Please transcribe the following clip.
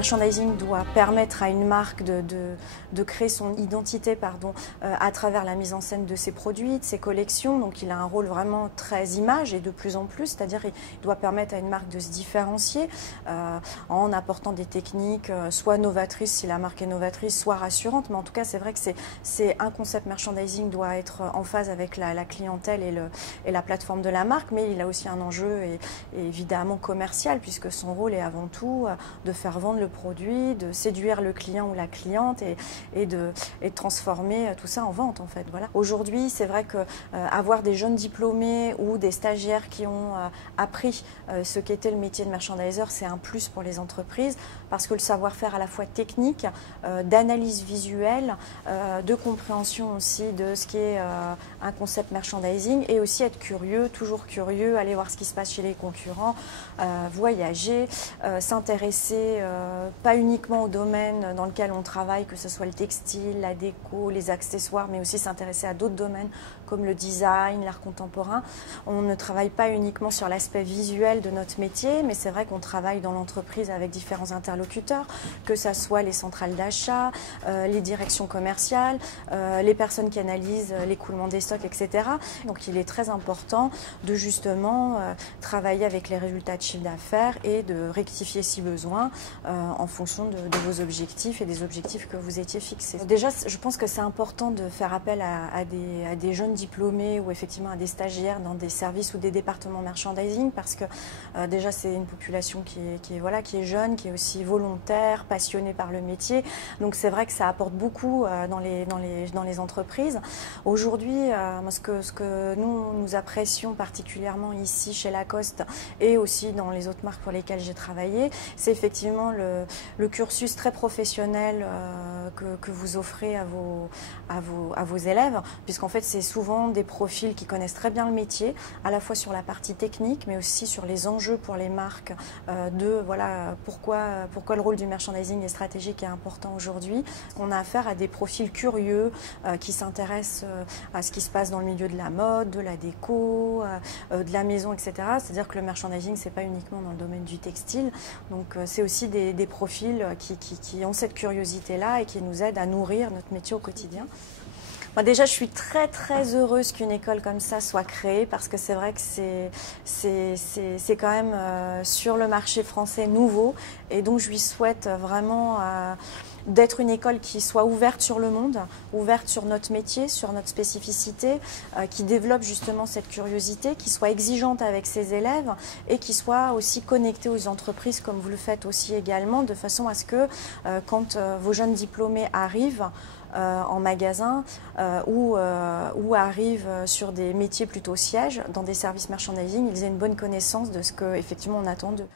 merchandising doit permettre à une marque de créer son identité à travers la mise en scène de ses produits, de ses collections. Donc il a un rôle vraiment très image et de plus en plus, c'est-à-dire il doit permettre à une marque de se différencier en apportant des techniques soit novatrices si la marque est novatrice, soit rassurantes. Mais en tout cas, c'est vrai que c'est un concept merchandising doit être en phase avec la clientèle et la plateforme de la marque, mais il a aussi un enjeu et évidemment commercial, puisque son rôle est avant tout de faire vendre le produit, de séduire le client ou la cliente et de transformer tout ça en vente en fait. Voilà. Aujourd'hui, c'est vrai que avoir des jeunes diplômés ou des stagiaires qui ont appris ce qu'était le métier de merchandiser, c'est un plus pour les entreprises parce que le savoir-faire à la fois technique, d'analyse visuelle, de compréhension aussi de ce qu'est un concept merchandising et aussi être curieux, toujours curieux, aller voir ce qui se passe chez les concurrents, voyager, s'intéresser pas uniquement au domaine dans lequel on travaille, que ce soit le textile, la déco, les accessoires, mais aussi s'intéresser à d'autres domaines comme le design, l'art contemporain. On ne travaille pas uniquement sur l'aspect visuel de notre métier, mais c'est vrai qu'on travaille dans l'entreprise avec différents interlocuteurs, que ce soit les centrales d'achat, les directions commerciales, les personnes qui analysent l'écoulement des stocks, etc. Donc il est très important de justement travailler avec les résultats de chiffre d'affaires et de rectifier si besoin en fonction de vos objectifs et des objectifs que vous étiez fixés. Déjà, je pense que c'est important de faire appel à des jeunes diplômés ou effectivement à des stagiaires dans des services ou des départements merchandising parce que déjà c'est une population qui est jeune, qui est aussi volontaire, passionnée par le métier. Donc c'est vrai que ça apporte beaucoup dans les entreprises. Aujourd'hui, ce que nous apprécions particulièrement ici chez Lacoste et aussi dans les autres marques pour lesquelles j'ai travaillé, c'est effectivement le cursus très professionnel que vous offrez à vos élèves, puisqu'en fait c'est souvent des profils qui connaissent très bien le métier, à la fois sur la partie technique, mais aussi sur les enjeux pour les marques, pourquoi le rôle du merchandising est stratégique et important aujourd'hui. On a affaire à des profils curieux qui s'intéressent à ce qui se passe dans le milieu de la mode, de la déco, de la maison, etc. C'est-à-dire que le merchandising, c'est pas uniquement dans le domaine du textile, donc c'est aussi des profils qui ont cette curiosité-là et qui nous aident à nourrir notre métier au quotidien. Moi, déjà, je suis très très heureuse qu'une école comme ça soit créée parce que c'est vrai que c'est quand même sur le marché français nouveau et donc je lui souhaite vraiment d'être une école qui soit ouverte sur le monde, ouverte sur notre métier, sur notre spécificité, qui développe justement cette curiosité, qui soit exigeante avec ses élèves et qui soit aussi connectée aux entreprises comme vous le faites aussi également, de façon à ce que quand vos jeunes diplômés arrivent en magasin ou arrivent sur des métiers plutôt sièges, dans des services merchandising, ils aient une bonne connaissance de ce qu'effectivement on attend d'eux.